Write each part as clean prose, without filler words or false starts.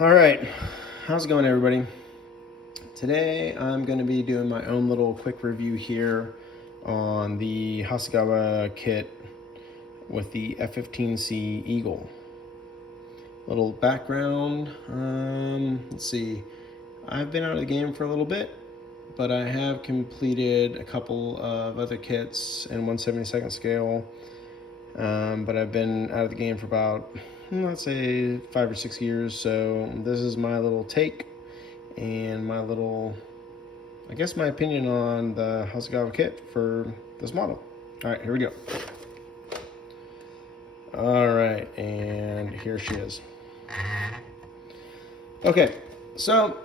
All right, how's it going, everybody? Today I'm going to be doing my own little quick review here on the Hasegawa kit with the F-15C Eagle. Little background, let's see, I've been out of the game for a little bit, but I have completed a couple of other kits in 1/72 scale, but I've been out of the game for about, let's say, 5 or 6 years, so this is my little take and my little, I guess, my opinion on the Hasegawa kit for this model. All right, here we go. All right, and here she is. Okay, so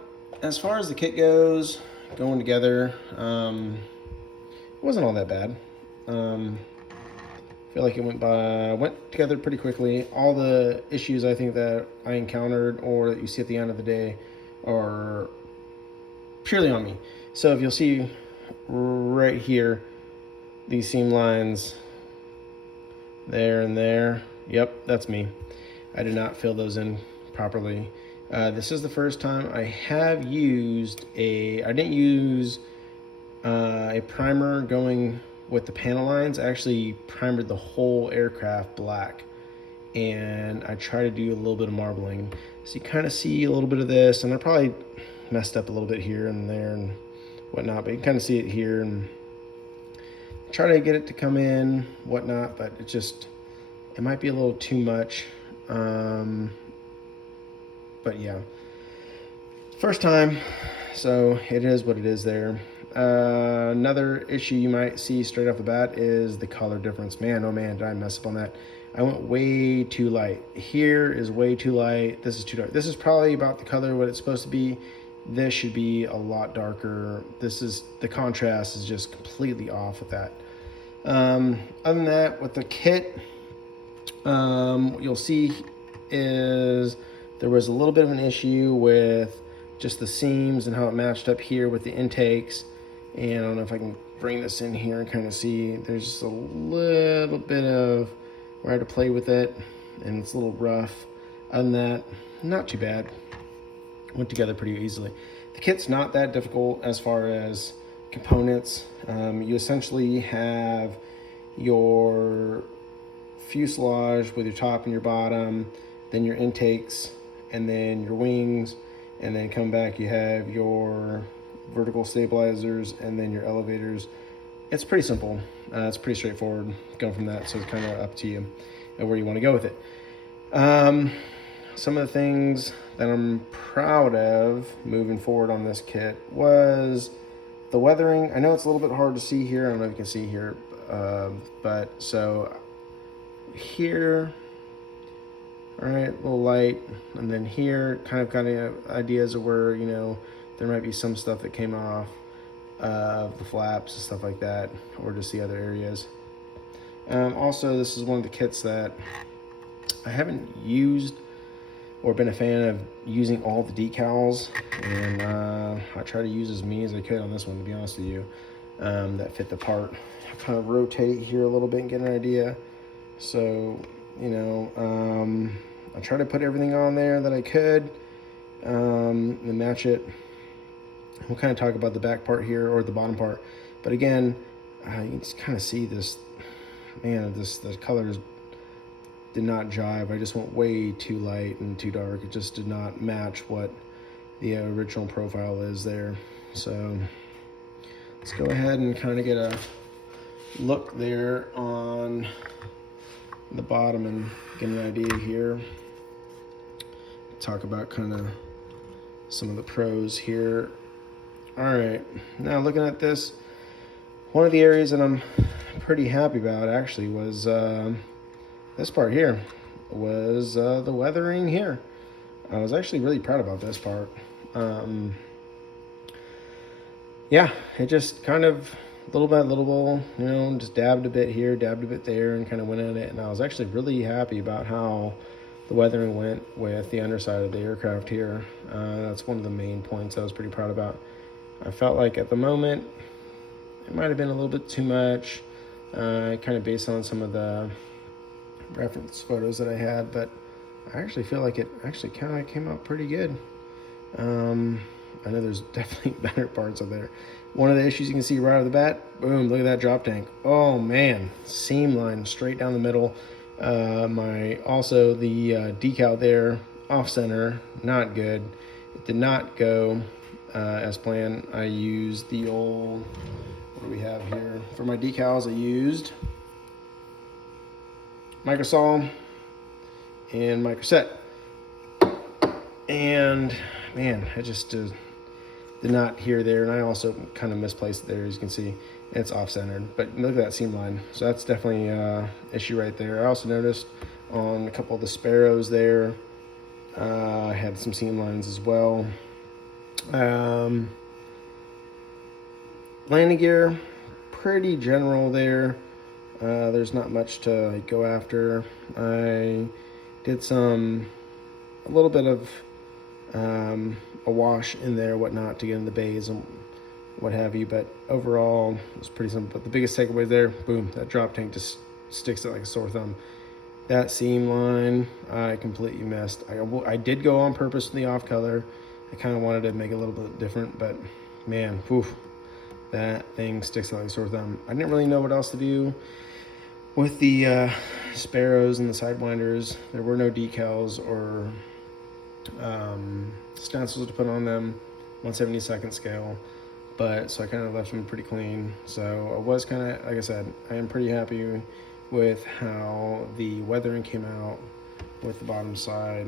as far as the kit goes, going together, it wasn't all that bad. I feel like it went together pretty quickly. All the issues I think that I encountered or that you see at the end of the day are purely on me. So if you'll see right here, these seam lines there and there, yep, that's me. I did not fill those in properly. This is the first time I have used I didn't use a primer going with the panel lines. I actually primered the whole aircraft black, and I try to do a little bit of marbling. So you kind of see a little bit of this, and I probably messed up a little bit here and there and whatnot, but you can kind of see it here and try to get it to come in, whatnot, but it might be a little too much. But yeah, first time, so it is what it is there. Another issue you might see straight off the bat is the color difference. Man, oh man, did I mess up on that. I went way too light. Here is way too light. This is too dark. This is probably about the color what it's supposed to be. This should be a lot darker. The contrast is just completely off with that. Other than that, with the kit, what you'll see is there was a little bit of an issue with just the seams and how it matched up here with the intakes. And I don't know if I can bring this in here and kind of see, there's just a little bit of where I had to play with it, and it's a little rough. Other than that, not too bad. Went together pretty easily. The kit's not that difficult as far as components. You essentially have your fuselage with your top and your bottom, then your intakes, and then your wings, and then come back you have your vertical stabilizers and then your elevators. It's pretty simple. It's pretty straightforward going from that, so it's kind of up to you where you want to go with it. Some of the things that I'm proud of moving forward on this kit was the weathering. I know it's a little bit hard to see here. I don't know if you can see here, but so here, all right, a little light, and then here kind of ideas of where, you know, there might be some stuff that came off of the flaps and stuff like that, or just the other areas. Also, this is one of the kits that I haven't used or been a fan of using all the decals, and I try to use as many as I could on this one, to be honest with you, that fit the part. I kind of rotate here a little bit and get an idea. So, you know, I try to put everything on there that I could and match it. We'll kind of talk about the back part here, or the bottom part, but again, you can just kind of see this, man, the colors did not jive. I just went way too light and too dark. It just did not match what the original profile is there. So let's go ahead and kind of get a look there on the bottom and get an idea here. Talk about kind of some of the pros here. All right, now looking at this, one of the areas that I'm pretty happy about actually was this part here, was the weathering here. I was actually really proud about this part. Yeah, it just kind of little by little, you know, just dabbed a bit here, dabbed a bit there, and kind of went at it. And I was actually really happy about how the weathering went with the underside of the aircraft here. That's one of the main points I was pretty proud about. I felt like at the moment it might have been a little bit too much, kind of based on some of the reference photos that I had, but I actually feel like it actually kind of came out pretty good. I know there's definitely better parts of there. One of the issues you can see right off the bat, boom, look at that drop tank. Oh man, seam line straight down the middle. Also the decal there, off center, not good. It did not go as planned. I used the old, what do we have here? For my decals, I used Microsol and Microset. And man, I just did not hear there, and I also kind of misplaced it there, as you can see. It's off-centered, but look at that seam line. So that's definitely an issue right there. I also noticed on a couple of the Sparrows there, I had some seam lines as well. Landing gear, pretty general there. There's not much to go after. I did a little bit of a wash in there, whatnot, to get in the bays and what have you, but overall it's pretty simple. But the biggest takeaway there, boom, that drop tank just sticks it like a sore thumb. That seam line, I completely missed. I did go on purpose to the off color. I kind of wanted to make it a little bit different, but man, oof, that thing sticks out like a sore thumb. I didn't really know what else to do with the Sparrows and the Sidewinders. There were no decals or stencils to put on them, 1/72 scale, but so I kind of left them pretty clean. So I was kind of, like I said, I am pretty happy with how the weathering came out with the bottom side.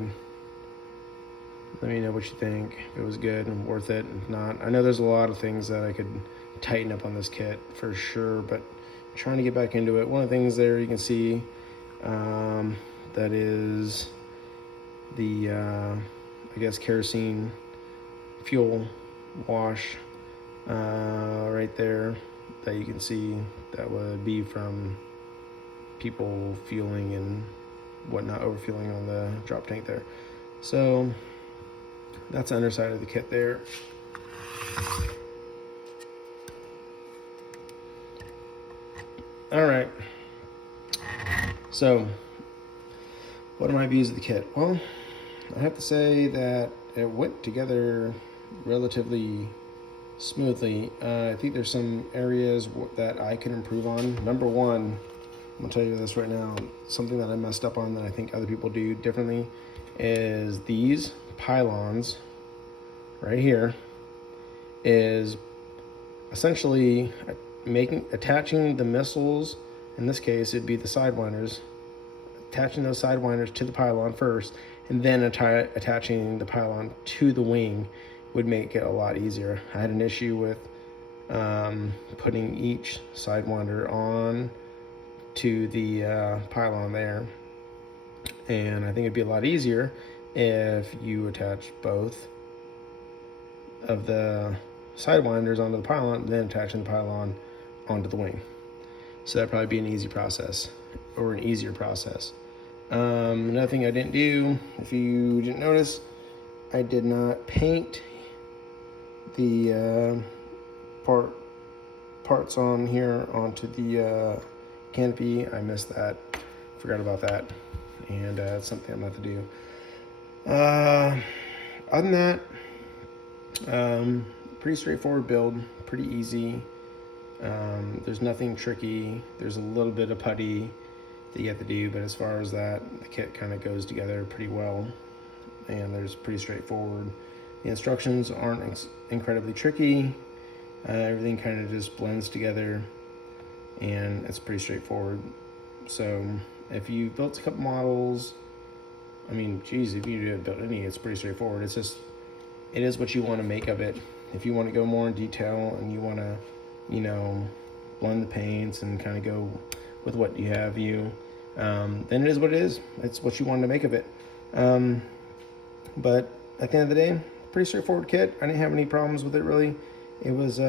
Let me know what you think, if it was good and worth it. If not, I know there's a lot of things that I could tighten up on this kit for sure, but trying to get back into it. One of the things there you can see, that is the I guess kerosene fuel wash right there that you can see. That would be from people fueling and whatnot, overfueling on the drop tank there. So that's the underside of the kit there. All right, so what are my views of the kit? Well, I have to say that it went together relatively smoothly. I think there's some areas that I can improve on. Number one, I'm gonna tell you this right now, something that I messed up on that I think other people do differently is these pylons right here is essentially attaching the missiles. In this case, it'd be the Sidewinders, attaching those Sidewinders to the pylon first, and then attaching the pylon to the wing would make it a lot easier. I had an issue with putting each Sidewinder on to the pylon there, and I think it'd be a lot easier if you attach both of the Sidewinders onto the pylon and then attaching the pylon onto the wing. So that'd probably be an easy process, or an easier process. Another thing I didn't do, if you didn't notice, I did not paint the parts on here onto the canopy. I missed that, forgot about that, and it's something I'm about to do. Other than that, pretty straightforward build, pretty easy. There's nothing tricky. There's a little bit of putty that you have to do, but as far as that, the kit kind of goes together pretty well, and there's pretty straightforward. The instructions aren't incredibly tricky. Everything kind of just blends together, and it's pretty straightforward. So if you built a couple models, I mean, geez, if you built any, it's pretty straightforward. It's just, it is what you want to make of it. If you want to go more in detail and you want to, you know, blend the paints and kind of go with what you have, then it is what it is. It's what you want to make of it. But at the end of the day, pretty straightforward kit. I didn't have any problems with it really. It was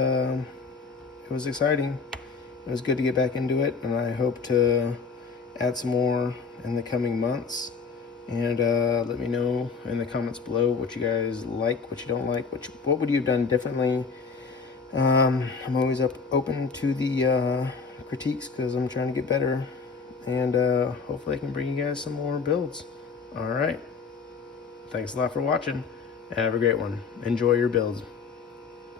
exciting. It was good to get back into it, and I hope to add some more in the coming months. And let me know in the comments below what you guys like, what you don't like, what would you have done differently. I'm always open to the critiques, because I'm trying to get better, and hopefully I can bring you guys some more builds. All right. thanks a lot for watching. Have a great one. Enjoy your builds.